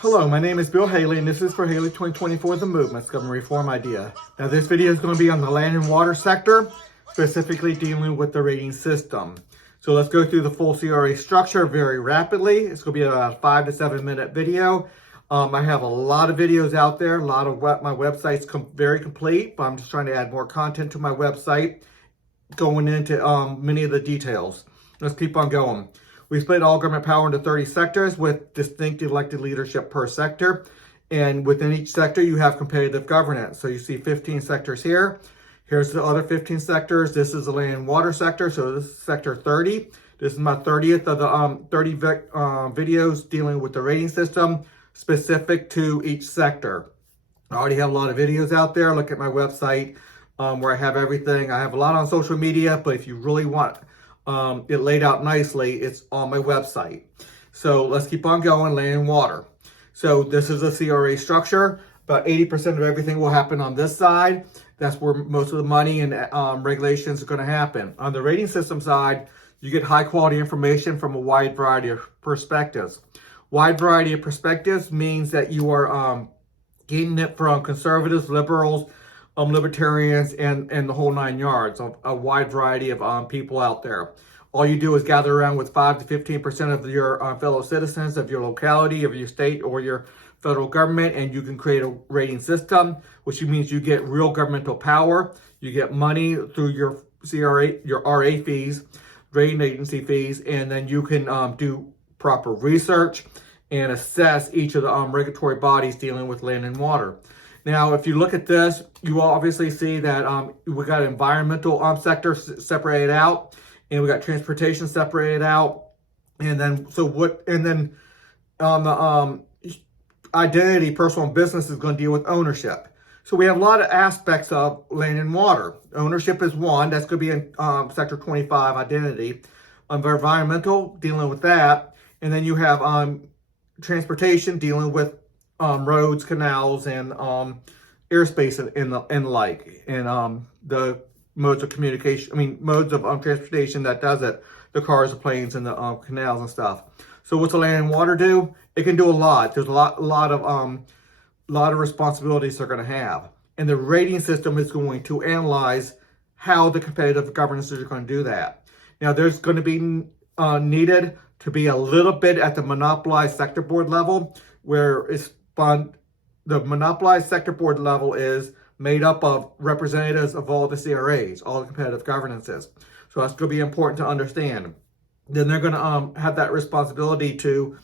Hello, my name is Bill Haley, and this is for Haley 2024 The Movement's Government Reform Idea. Now, this video is going to be on the land and water sector, specifically dealing with the rating system. So let's go through the full CRA structure very rapidly. It's going to be about a 5 to 7 minute video. I have a lot of videos out there. A lot of my website's very complete, but I'm just trying to add more content to my website, going into many of the details. Let's keep on going. We split all government power into 30 sectors with distinct elected leadership per sector. And within each sector, you have competitive governance. So you see 15 sectors here. Here's the other 15 sectors. This is the land and water sector. So this is sector 30. This is my 30th of the 30 videos dealing with the rating system specific to each sector. I already have a lot of videos out there. Look at my website where I have everything. I have a lot on social media, but if you really want it laid out nicely, it's on my website. So let's keep on going. Land and water. So this is a CRA structure. About 80% of everything will happen on this side. That's where most of the money and regulations are going to happen. On the rating system side, you get high quality information from a wide variety of perspectives. Wide variety of perspectives means that you are getting it from conservatives, liberals, libertarians, and the whole 9 yards, a wide variety of people out there. All you do is gather around with 5 to 15% of your fellow citizens of your locality, of your state, or your federal government, and you can create a rating system, which means you get real governmental power. You get money through your CRA, your RA fees, rating agency fees, and then you can do proper research and assess each of the regulatory bodies dealing with land and water. Now, if you look at this, you will obviously see that we got environmental sector separated out, and we got transportation separated out, and then on the identity, personal and business is going to deal with ownership. So we have a lot of aspects of land and water. Ownership is one. That's going to be in sector 25, identity. Environmental, dealing with that, and then you have transportation, dealing with roads, canals, and airspace and the like, and the modes of communication. Modes of transportation that does it. The cars, the planes, and the canals and stuff. So what's the land and water do? It can do a lot. There's a lot of responsibilities they're going to have, and the rating system is going to analyze how the competitive governance is going to do that. Now, there's going to be needed to be a little bit at the monopolized sector board level, where it's the monopolized sector board level is made up of representatives of all the CRAs, all the competitive governances. So that's going to be important to understand. Then they're going to have that responsibility to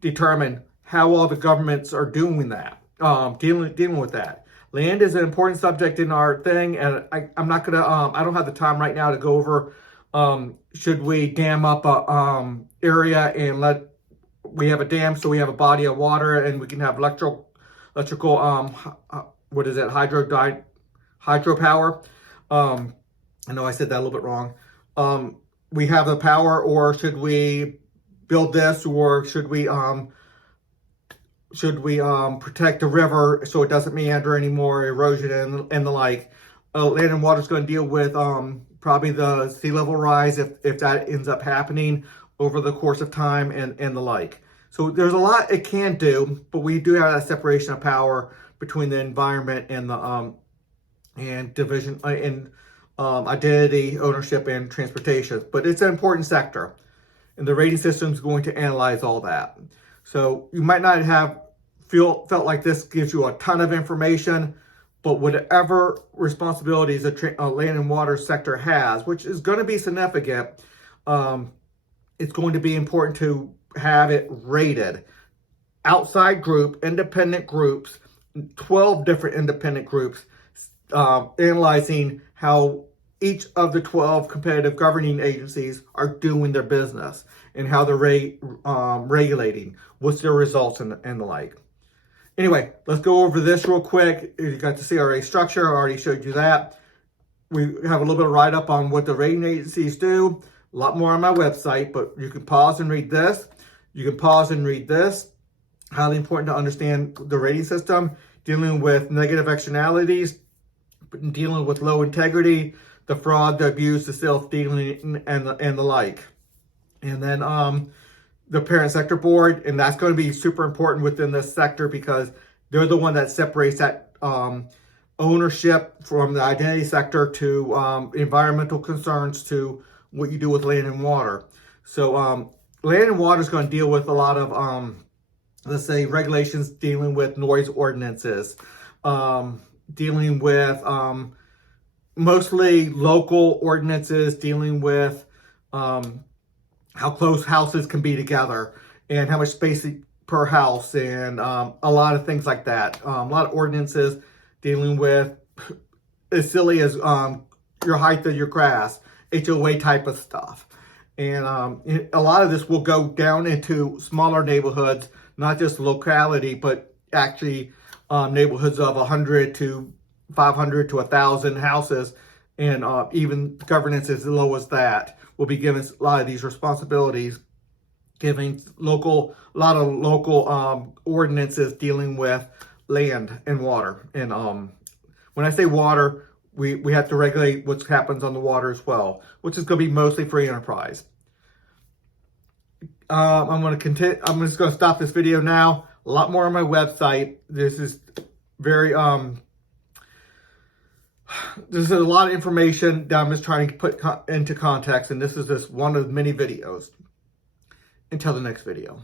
determine how all the governments are doing that, dealing with that. Land is an important subject in our thing, and I'm not going to, I don't have the time right now to go over, should we dam up a area and we have a dam, so we have a body of water, and we can have electrical, hydropower. I know I said that a little bit wrong. We have the power, or should we build this, or should we protect the river so it doesn't meander anymore, erosion and the like. Land and water is going to deal with probably the sea level rise if that ends up happening over the course of time and the like. So there's a lot it can do, but we do have that separation of power between the environment and the and division in identity, ownership, and transportation. But it's an important sector, and the rating system is going to analyze all that. So you might not have felt like this gives you a ton of information, but whatever responsibilities a land and water sector has, which is going to be significant, it's going to be important to have it rated. Outside group, independent groups, 12 different independent groups, analyzing how each of the 12 competitive governing agencies are doing their business and how they're regulating, what's their results and the like. Anyway, let's go over this real quick. You got the CRA structure. I already showed you that. We have a little bit of write-up on what the rating agencies do. A lot more on my website, but you can pause and read this. You can pause and read this. Highly important to understand the rating system, dealing with negative externalities, dealing with low integrity, the fraud, the abuse, the self-dealing, and the like. And then the parent sector board, and that's going to be super important within this sector because they're the one that separates that ownership from the identity sector to environmental concerns to what you do with land and water. So land and water is going to deal with a lot of, let's say, regulations dealing with noise ordinances, dealing with mostly local ordinances, dealing with how close houses can be together and how much space per house, and a lot of things like that. A lot of ordinances dealing with as silly as your height of your grass, HOA type of stuff. And a lot of this will go down into smaller neighborhoods, not just locality, but actually neighborhoods of 100 to 500 to 1,000 houses, and even governance as low as that will be given a lot of these responsibilities, giving a lot of local ordinances dealing with land and water. And when I say water, we have to regulate what happens on the water as well, which is going to be mostly free enterprise. I'm going to continue. I'm just going to stop this video now. A lot more on my website. This is very this is a lot of information that I'm just trying to put into context, and this is just one of many videos. Until the next video.